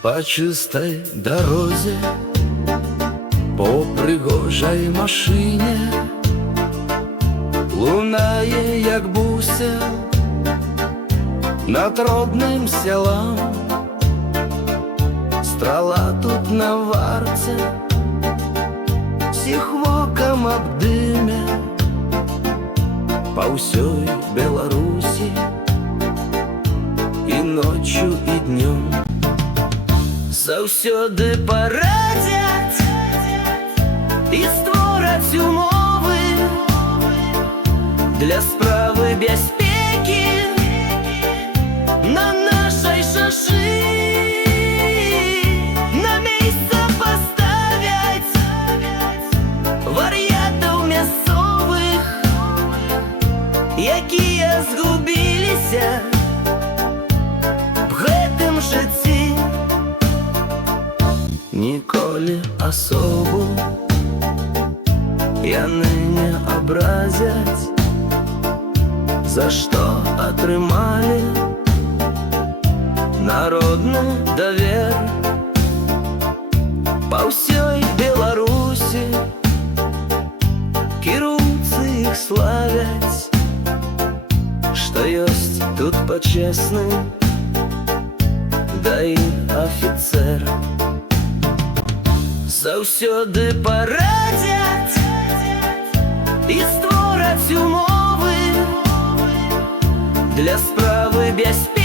По чистой дорозе, по пригожій машині, лунає, як буся, над родним селом. Страла тут на варце, всіх вокам обдиме, по ўсёй Беларусі і ночью, і днем. Заўсёды парадзяць і створаць умовы для справы бяспекі на нашай шашы. На месца паставяць вар'ятаў мясцовых, якія згубіліся в гэтым жыцці. Ніколі асобу яны не абразяць, за што атрымалі народны давер. Па ўсёй Беларусі кіроўцы іх славяць, што ёсць тут пачесны, да і афіцэр. Заўсёды парадзяць і створаць умовы для справы бяспекі